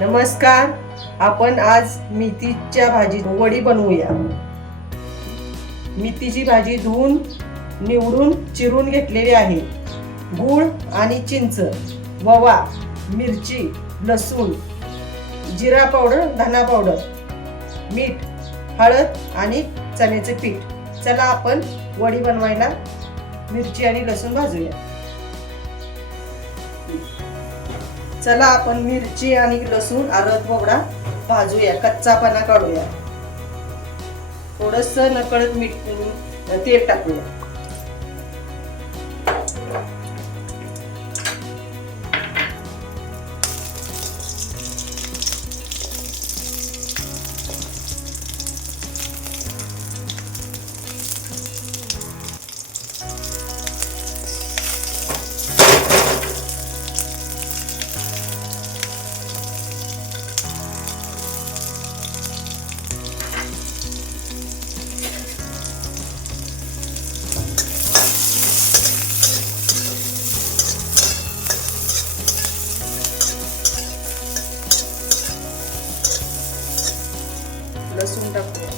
नमस्कार. आपण आज मेथीच्या भाजी वडी बनवूया. मेथीची भाजी धुवून निवडून चिरून घेतलेली आहे. गूळ आणि चिंच, ओवा, मिरची, लसूण, जिरा पावडर, धना पावडर, मीठ, हळद आणि चण्याचे पीठ. चला आपण वडी बनवायला मिरची आणि लसूण भाजूया. चला आपण मिरची आणि लसूण हळद पावडा भाजूया, कच्चापणा काढूया. थोडस नकळत मीठ तेल टाकूया. लसूण टाकूया.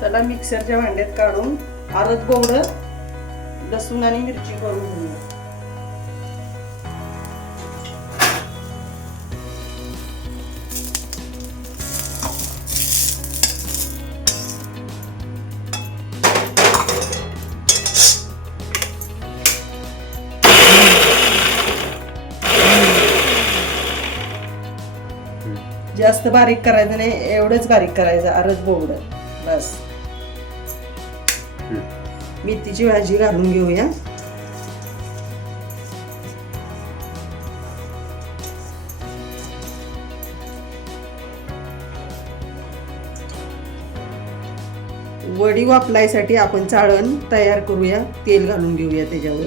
चला मिक्सरच्या भांड्यात काढून हळद पावडर, लसूण आणि मिरची करून घेऊया. जास्त बारीक करायचं नाही, एवढंच बारीक करायचं हळद पावडर बस. मेथीची भाजी घालून घेऊया. वडी वापरायसाठी आपण चाळण तयार करूया. तेल घालून घेऊया. त्याच्यावर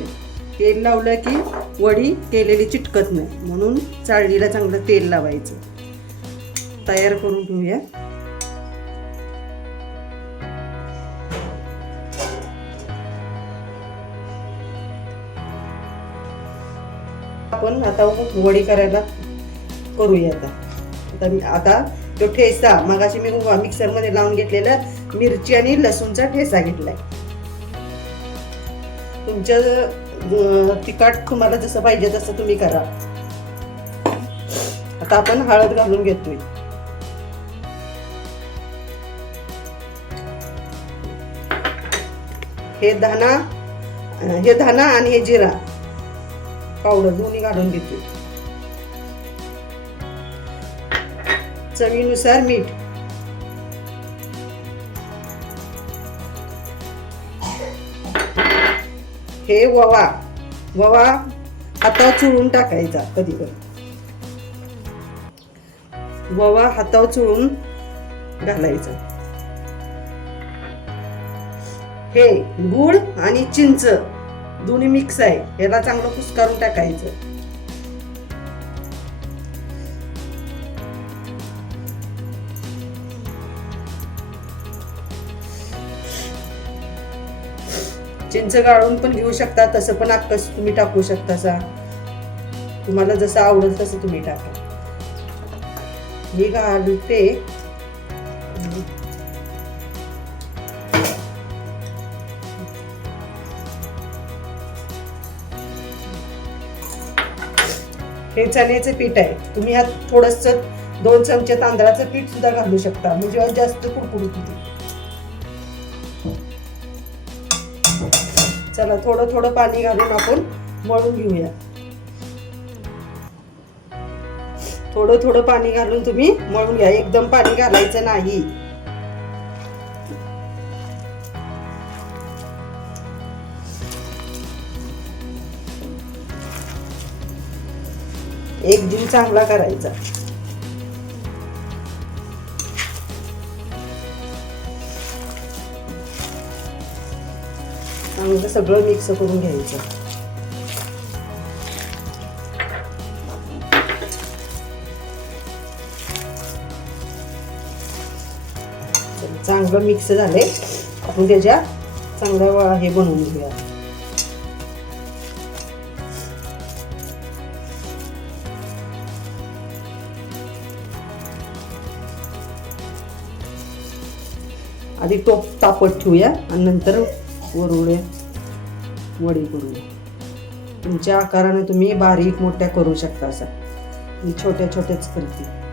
तेल लावलं की वडी केलेली चिटकत नाही, म्हणून चाळणीला चांगलं तेल लावायचं. तयार करून घेऊया. आपण आता वडी करायला करूया. आता तो ठेसा मगाशी मी मिक्सर मध्ये लावून घेतलेला मिरची आणि लसूणचा ठेसा घेतलाय. तुमच्या तिखट तुम्हाला जसं पाहिजे तसं तुम्ही करा. आता आपण हळद घालून घेतोय. हे धना आणि हे जिरा पावडर दोन्ही घालून घेतोय. चवीनुसार मीठ, हे ओवा हातावर चुळून टाकायचा. कधी ओवा हातावर चुळून घालायचा. हे गूळ आणि चिंच दोन्ही मिक्स आहे, याला चांगलं कुस्करून टाकायचं. चिंच गाळून पण घेऊ शकता, तसं पण अक्कस तुम्ही टाकू शकता. तुम्हाला जसं आवडेल तसं तुम्ही टाका. मी घालते हे चण्याचे पीठ आहे. तुम्ही ह्यात थोडस 2 चमचे तांदळाचं पीठ सुद्धा घालू शकता, म्हणजे जास्त कुरकुरीत होते. चला थोडं थोडं पाणी घालून आपण मळून घेऊया. थोडं थोडं पाणी घालून तुम्ही मळून घ्या. एकदम पाणी घालायचं नाही. एक जीव चांगला करायचा. चांगलं सगळं मिक्स करून घ्यायचं. चांगलं मिक्स झाले. आपण त्याच्या चांगल्या हे बनवून घेऊया. आधी टोप तापत ठेवूया आणि नंतर वरुळे वडी करूया. तुमच्या आकाराने तुम्ही बारीक मोठ्या करू शकता. असा मी छोट्या छोट्याच करते.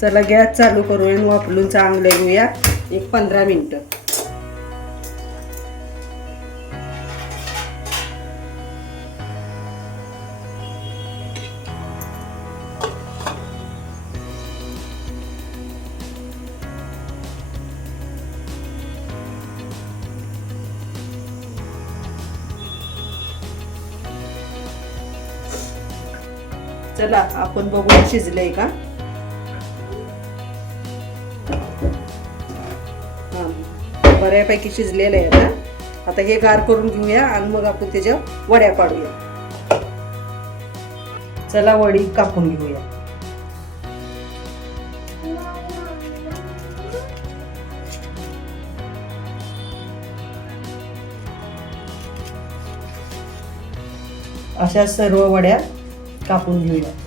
चला गॅस चालू करूया आणि वापरून चांगलं घेऊया. एक 15 मिनिटं. चला आपण बघूया शिजलंय का. बऱ्यापैकी शिजलेलं आहे ना. आता हे गार करून घेऊया आणि मग आपण त्याच्या वड्या पाडूया. चला वडी कापून घेऊया. अशा सर्व वड्या कापून घेऊया.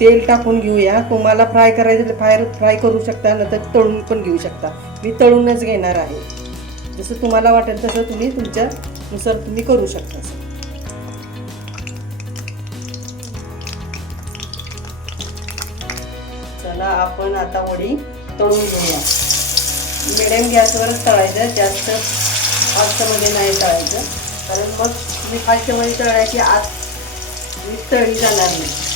तेल टाकून घेऊया. तुम्हाला फ्राय करायचं फ्राय करू शकता, नंतर तळून पण घेऊ शकता. मी तळूनच घेणार आहे. जसं तुम्हाला वाटेल तसं तुम्ही तुमच्यानुसार तुम्ही करू शकता. चला आपण आता वडी तळून घेऊया. मिडियम गॅसवरच तळायचं, जास्त फास्टमध्ये नाही तळायचं, कारण मग तुम्ही फास्टमध्ये तळायची आत तळी जाणार नाही.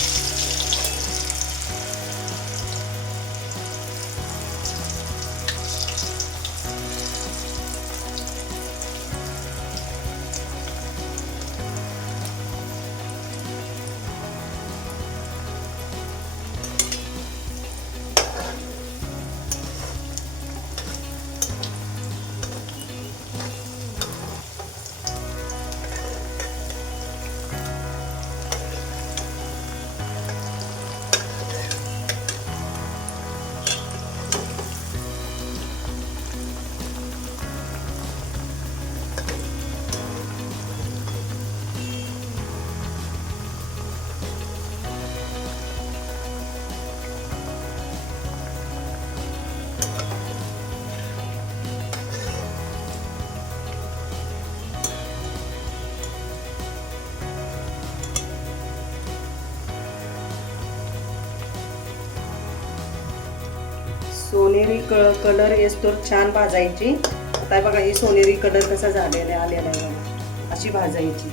सोनेरी कलर येस्तोर छान भाजायची. आता बघा ही सोनेरी कलर कसा झालेला आलेला आहे बघा. अशी भाजायची,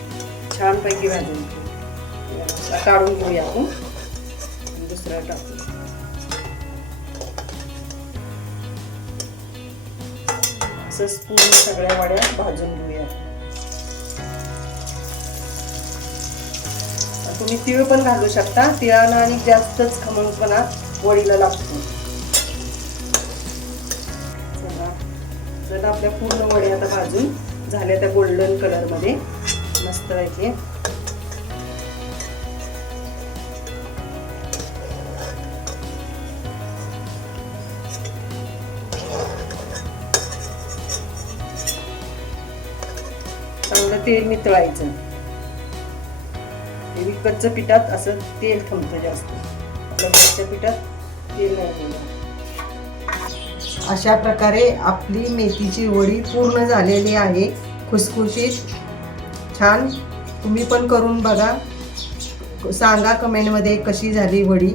छानपैकी भाजायची. काढून घेऊया आपण. दुसरा टाकू. असंच पूर्ण सगळ्या वड्या भाजून घेऊया. तुम्ही तीळ पण घालू शकता. तिळानं आणि जास्तच खमंगपणा वडीला लागतो. चला आपल्या पूर्ण वड्या आता भाजून झाल्या, त्या गोल्डन कलर मध्ये मस्त पैकी. तेवढं तेल मितळायचं. हे विकतच्या पिठात असं तेल थांबतं जास्त, आपल्या घरच्या पिठात तेल नाही थांबत. अशा प्रकारे आपली मेथीची वडी पूर्ण झालेली आहे, खुसखुशीत छान. तुम्ही पण करून बघा, सांगा कमेंटमध्ये कशी झाली वडी.